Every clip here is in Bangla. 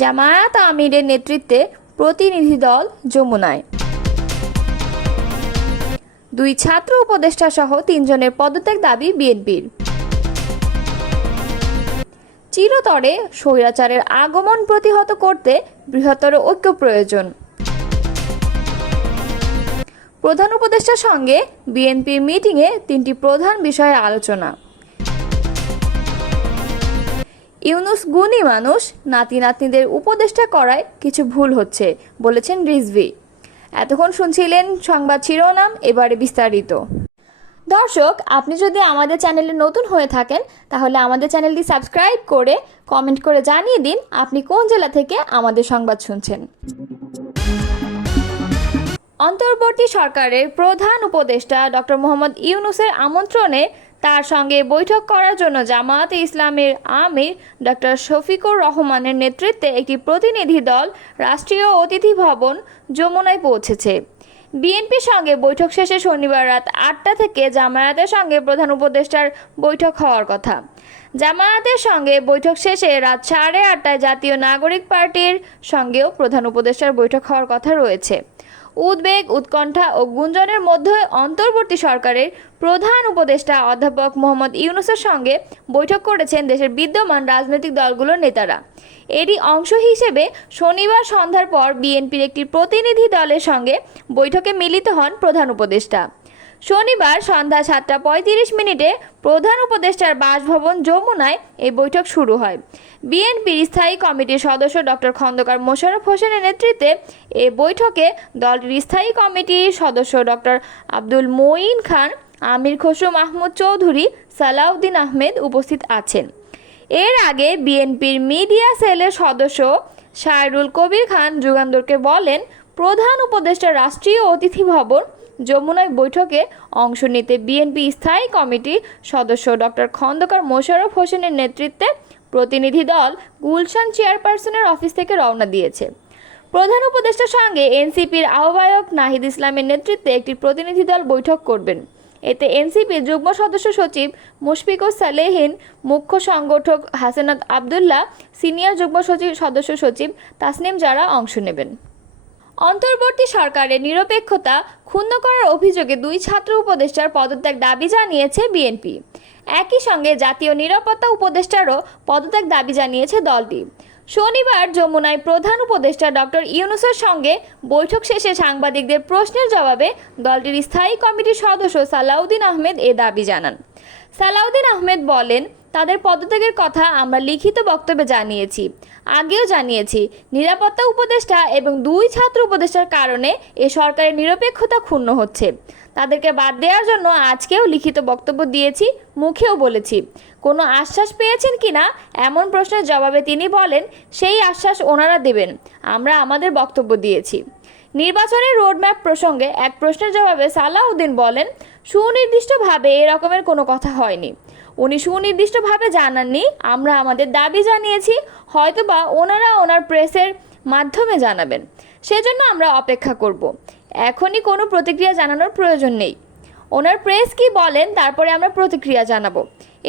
জামায়াত আমিরের নেতৃত্বে প্রতিনিধি দল যমুনায়। দুই ছাত্র উপদেষ্টা সহ তিনজনের পদত্যাগ দাবি বিএনপির। চিরতরে স্বৈরাচারের আগমন প্রতিহত করতে বৃহত্তর ঐক্য প্রয়োজন। প্রধান উপদেষ্টার সঙ্গে বিএনপির মিটিংয়ে তিনটি প্রধান বিষয়ে আলোচনা। ইউনুস গুণী মানুষ, নাতি নাতনিদের উপদেষ্টা করায় কিছু ভুল হচ্ছে, বলেছেন রিজভি। এতক্ষণ শুনছিলেন সংবাদ শিরোনাম, এবারে বিস্তারিত। দর্শক, আপনি যদি আমাদের চ্যানেলে নতুন হয়ে থাকেন, তাহলে আমাদের চ্যানেলটি সাবস্ক্রাইব করে কমেন্ট করে জানিয়ে দিন আপনি কোন জেলা থেকে আমাদের সংবাদ শুনছেন। অন্তর্বর্তী সরকারের প্রধান উপদেষ্টা ডক্টর মোহাম্মদ ইউনুসের আমন্ত্রণে তার সঙ্গে বৈঠক করার জন্য জামায়াতে ইসলামের আমির ডক্টর শফিকুর রহমানের নেতৃত্বে একটি প্রতিনিধি দল, রাষ্ট্রীয় অতিথি ভবন যমুনায় পৌঁছেছে। বিএনপির সঙ্গে বৈঠক শেষে শনিবার রাত আটটা থেকে জামায়াতের সঙ্গে প্রধান উপদেষ্টার বৈঠক হওয়ার কথা। জামায়াতের সঙ্গে বৈঠক শেষে রাত সাড়ে আটটায় জাতীয় নাগরিক পার্টির সঙ্গেও প্রধান উপদেষ্টার বৈঠক হওয়ার কথা রয়েছে। উদ্বেগ, উৎকণ্ঠা ও গুঞ্জনের মধ্যে অন্তর্বর্তী সরকারের প্রধান উপদেষ্টা অধ্যাপক মোহাম্মদ ইউনুসের সঙ্গে বৈঠক করেছেন দেশের বিদ্যমান রাজনৈতিক দলগুলোর নেতারা। এরই অংশ হিসেবে শনিবার সন্ধ্যার পর বিএনপির একটি প্রতিনিধি দলের সঙ্গে বৈঠকে মিলিত হন প্রধান উপদেষ্টা। শনিবার সন্ধ্যা সাতটা পঁয়ত্রিশ মিনিটে প্রধান উপদেষ্টার বাসভবন যমুনায় এই বৈঠক শুরু হয়। বিএনপির স্থায়ী কমিটির সদস্য ডক্টর খন্দকার মোশাররফ হোসেনের নেতৃত্বে এ বৈঠকে দলটির স্থায়ী কমিটির সদস্য ডক্টর আব্দুল মঈন খান, আমির খসরু মাহমুদ চৌধুরী, সালাউদ্দিন আহমেদ উপস্থিত আছেন। এর আগে বিএনপির মিডিয়া সেলের সদস্য শায়রুল কবির খান যুগান্তরকে বলেন, প্রধান উপদেষ্টা রাষ্ট্রীয় অতিথি ভবন যমুনায় বৈঠকে অংশ নিতে বিএনপি স্থায়ী কমিটির সদস্য ডক্টর খন্দকার মোশাররফ হোসেনের নেতৃত্বে প্রতিনিধি দল গুলশান চেয়ারপারসনের অফিস থেকে রওনা দিয়েছে। প্রধান উপদেষ্টার সঙ্গে এনসিপির আহ্বায়ক নাহিদ ইসলামের নেতৃত্বে একটি প্রতিনিধি দল বৈঠক করবেন। এতে এনসিপির যুগ্ম সদস্য সচিব মুশফিকুর সালেহিন, মুখ্য সংগঠক হাসেনাত আবদুল্লাহ, সিনিয়র যুগ্ম সচিব সদস্য সচিব তাসনিম যারা অংশ নেবেন। অন্তর্বর্তী সরকারের নিরপেক্ষতা ক্ষুণ্ণ করার অভিযোগে দুই ছাত্র উপদেষ্টার পদত্যাগ দাবি জানিয়েছে বিএনপি। একই সঙ্গে জাতীয় নিরাপত্তা উপদেষ্টারও পদত্যাগ দাবি জানিয়েছে দলটি। শনিবার যমুনায় প্রধান উপদেষ্টা ডক্টর ইউনুসের সঙ্গে বৈঠক শেষে সাংবাদিকদের প্রশ্নের জবাবে দলটির স্থায়ী কমিটির সদস্য সালাউদ্দিন আহমেদ এ দাবি জানান। সালাউদ্দিন আহমেদ বলেন তাদের পদত্যাগের কথা আমরা লিখিত বক্তব্যে জানিয়েছি। আগেও জানিয়েছি, নিরাপত্তা উপদেষ্টা এবং দুই ছাত্র উপদেষ্টার কারণে এ সরকারের নিরপেক্ষতা ক্ষুণ্ণ হচ্ছে। তাদেরকে বাদ দেওয়ার জন্য আজকেও লিখিত বক্তব্য দিয়েছি, মুখেও বলেছি। কোনো আশ্বাস পেয়েছেন কি না এমন প্রশ্নের জবাবে তিনি বলেন, সেই আশ্বাস ওনারা দেবেন, আমরা আমাদের বক্তব্য দিয়েছি। নির্বাচনের রোডম্যাপ প্রসঙ্গে এক প্রশ্নের জবাবে সালাউদ্দিন বলেন, সুনির্দিষ্টভাবে এরকমের কোনো কথা হয়নি। উনি সুনির্দিষ্টভাবে জানাননি, আমরা আমাদের দাবি জানিয়েছি, হয়তোবা ওনারা ওনার প্রেসের মাধ্যমে জানাবেন। সেজন্য আমরা অপেক্ষা করব। এখনই কোনো প্রতিক্রিয়া জানানোর প্রয়োজন নেই। ওনার প্রেস কি বলেন, তারপরে আমরা প্রতিক্রিয়া জানাব।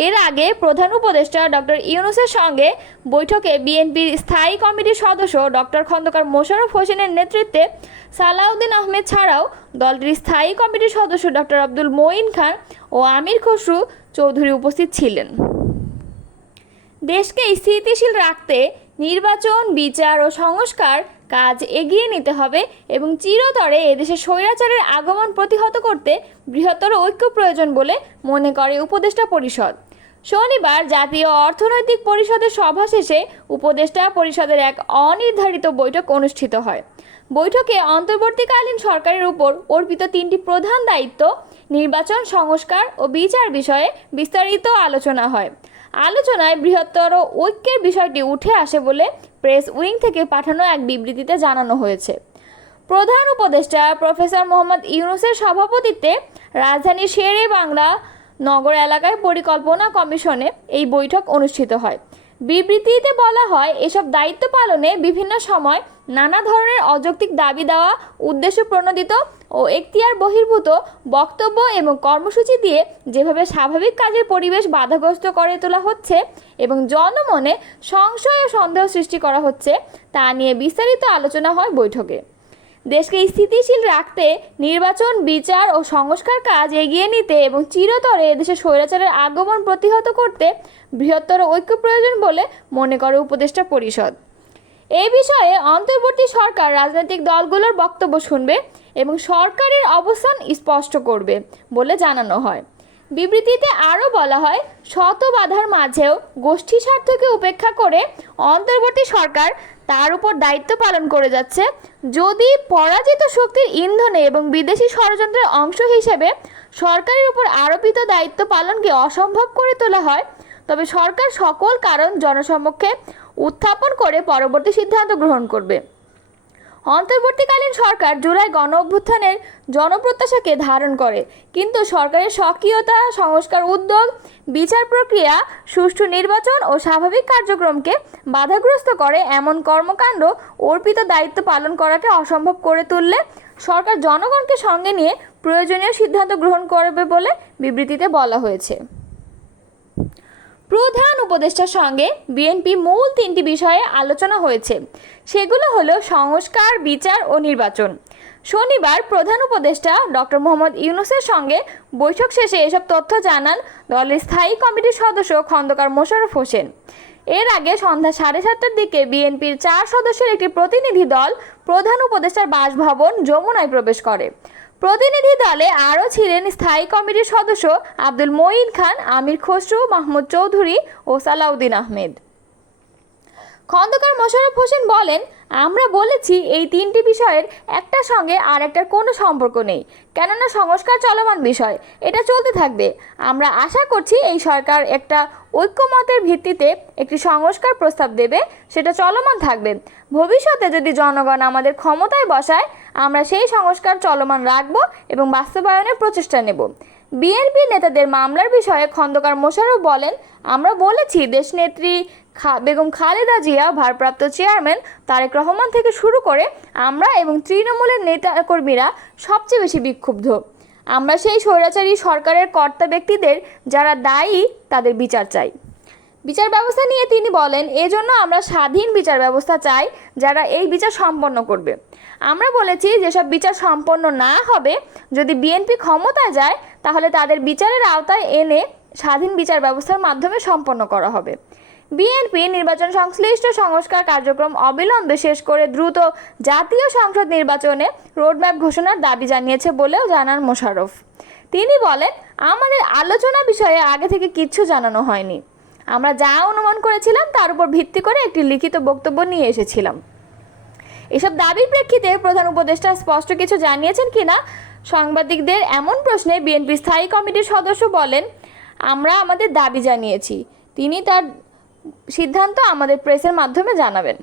এর আগে প্রধান উপদেষ্টা ডক্টর ইউনুসের সঙ্গে বৈঠকে বিএনপির স্থায়ী কমিটির সদস্য ডক্টর খন্দকার মোশাররফ হোসেনের নেতৃত্বে সালাউদ্দিন আহমেদ ছাড়াও দলটির স্থায়ী কমিটির সদস্য ডক্টর আব্দুল মঈন খান ও আমির খসরু চৌধুরী উপস্থিত ছিলেন। দেশকে স্থিতিশীল রাখতে নির্বাচন, বিচার ও সংস্কার কাজ এগিয়ে নিতে হবে এবং চিরতরে এদেশে স্বৈরাচারের আগমন প্রতিহত করতে বৃহত্তর ঐক্য প্রয়োজন বলে মনে করে উপদেষ্টা পরিষদ। শনিবার জাতীয় অর্থনৈতিক পরিষদের সভা শেষে উপদেষ্টা পরিষদের এক অনির্ধারিত বৈঠক অনুষ্ঠিত হয়। বৈঠকে অন্তর্বর্তীকালীন সরকারের উপর অর্পিত তিনটি প্রধান দায়িত্ব নির্বাচন, সংস্কার ও বিচার বিষয়ে বিস্তারিত আলোচনা হয়। আলোচনায় বৃহত্তর ঐক্যের বিষয়টি উঠে আসে বলে প্রেস উইং থেকে পাঠানো এক বিবৃতিতে জানানো হয়েছে। প্রধান উপদেষ্টা প্রফেসর মোহাম্মদ ইউনুসের সভাপতিত্বে রাজধানী শেরে বাংলা নগর এলাকায় পরিকল্পনা কমিশনে এই বৈঠক অনুষ্ঠিত হয়। বিবৃতিতে বলা হয়, এসব দায়িত্ব পালনে বিভিন্ন সময় নানা ধরনের অযৌক্তিক দাবি দেওয়া, উদ্দেশ্য প্রণোদিত ও এখতিয়ার বহির্ভূত বক্তব্য এবং কর্মসূচি দিয়ে যেভাবে স্বাভাবিক কাজের পরিবেশ বাধাগ্রস্ত করে তোলা হচ্ছে এবং জনমনে সংশয় ও সন্দেহ সৃষ্টি করা হচ্ছে, তা নিয়ে বিস্তারিত আলোচনা হয় বৈঠকে। দেশকে স্থিতিশীল রাখতে নির্বাচন, বিচার ও সংস্কার কাজ এগিয়ে নিতে এবং চিরতরে এদেশে স্বৈরাচারের আগমন প্রতিহত করতে বৃহত্তর ঐক্য প্রয়োজন বলে মনে করে উপদেষ্টা পরিষদ। এই বিষয়ে অন্তর্বর্তী সরকার রাজনৈতিক দলগুলোর বক্তব্য শুনবে এবং সরকারের অবস্থান স্পষ্ট করবে বলে জানানো হয়। বিবৃতিতে আরও বলা হয়, শত বাধার মাঝেও গোষ্ঠী স্বার্থকে উপেক্ষা করে অন্তর্বর্তী সরকার তার উপর দায়িত্ব পালন করে যাচ্ছে। যদি পরাজিত শক্তির ইন্ধনে এবং বিদেশি ষড়যন্ত্রের অংশ হিসেবে সরকারের উপর আরোপিত দায়িত্ব পালনকে অসম্ভব করে তোলা হয় তবে সরকার সকল কারণ জনসমক্ষে উত্থাপন করে পরবর্তী সিদ্ধান্ত গ্রহণ করবে। অন্তর্বর্তীকালীন সরকার জুলাই গণ অভ্যুত্থানের জনপ্রত্যাশাকে ধারণ করে, কিন্তু সরকারের সক্রিয়তা সংস্কার উদ্যোগ, বিচার প্রক্রিয়া, সুষ্ঠু নির্বাচন ও স্বাভাবিক কার্যক্রমকে বাধাগ্রস্ত করে এমন কর্মকাণ্ড অর্পিত দায়িত্ব পালন করাকে অসম্ভব করে তুললে সরকার জনগণকে সঙ্গে নিয়ে প্রয়োজনীয় সিদ্ধান্ত গ্রহণ করবে বলে বিবৃতিতে বলা হয়েছে। প্রধান উপদেষ্টার সঙ্গে বিএনপি মূল তিনটি বিষয়ে আলোচনা হয়েছে। সেগুলো হলো সংস্কার, বিচার ও নির্বাচন। শনিবার প্রধান উপদেষ্টা ডক্টর মোহাম্মদ ইউনুসের সঙ্গে বৈঠক শেষে এসব তথ্য জানান দলের স্থায়ী কমিটির সদস্য খন্দকার মোশাররফ হোসেন। এর আগে সন্ধ্যা সাড়ে সাতটার দিকে বিএনপির চার সদস্যের একটি প্রতিনিধি দল প্রধান উপদেষ্টার বাসভবন যমুনায় প্রবেশ করে। প্রতিনিধি দলে আরও ছিলেন স্থায়ী কমিটির সদস্য আব্দুল মঈন খান, আমির খসরু, মাহমুদ চৌধুরী ও সালাউদ্দিন আহমেদ। খন্দকার মোশাররফ হোসেন বলেন আমরা বলেছি এই তিনটি বিষয়ের একটার সঙ্গে আর একটার কোনো সম্পর্ক নেই। কেননা সংস্কার চলমান বিষয়, এটা চলতে থাকবে। আমরা আশা করছি এই সরকার একটা ঐক্যমতের ভিত্তিতে একটি সংস্কার প্রস্তাব দেবে, সেটা চলমান থাকবে। ভবিষ্যতে যদি জনগণ আমাদের ক্ষমতায় বসায়, আমরা সেই সংস্কার চলমান রাখব এবং বাস্তবায়নের প্রচেষ্টা নেব। বিএনপি নেতাদের মামলার বিষয়ে খন্দকার মোশারফ বলেন, আমরা বলেছি দেশনেত্রী বেগম খালেদা জিয়া, ভারপ্রাপ্ত চেয়ারম্যান তারেক রহমান থেকে শুরু করে আমরা এবং তৃণমূলের নেতা কর্মীরা সবচেয়ে বেশি বিক্ষুব্ধ। আমরা সেই স্বৈরাচারী সরকারের কর্তা ব্যক্তিদের যারা দায়ী তাদের বিচার চাই। বিচার ব্যবস্থা নিয়ে তিনি বলেন, এজন্য আমরা স্বাধীন বিচার ব্যবস্থা চাই যারা এই বিচার সম্পন্ন করবে। আমরা বলেছি যেসব বিচার সম্পন্ন না হবে, যদি বিএনপি ক্ষমতায় যায়, তাহলে তাদের বিচারের আওতায় এনে স্বাধীন বিচার ব্যবস্থার মাধ্যমে সম্পন্ন করা হবে। বিএনপি নির্বাচন সংশ্লিষ্ট সংস্কার কার্যক্রম অবিলম্বে শেষ করে দ্রুত জাতীয় সংসদ নির্বাচনে রোডম্যাপ ঘোষণার দাবি জানিয়েছে বলেও জানান মোশাররফ। তিনি বলেন, আমাদের আলোচনা বিষয়ে আগে থেকে কিচ্ছু জানানো হয়নি। আমরা যা অনুমান করেছিলাম, তার উপর ভিত্তি করে একটি লিখিত বক্তব্য নিয়ে এসেছিলাম। এসব দাবির প্রেক্ষিতে প্রধান উপদেষ্টা স্পষ্ট কিছু জানিয়েছেন কিনা সাংবাদিকদের এমন প্রশ্নে বিএনপি স্থায়ী কমিটির সদস্য বলেন, আমরা আমাদের দাবি জানিয়েছি। তিনি তার সিদ্ধান্ত আমাদের প্রেসের মাধ্যমে জানাবেন।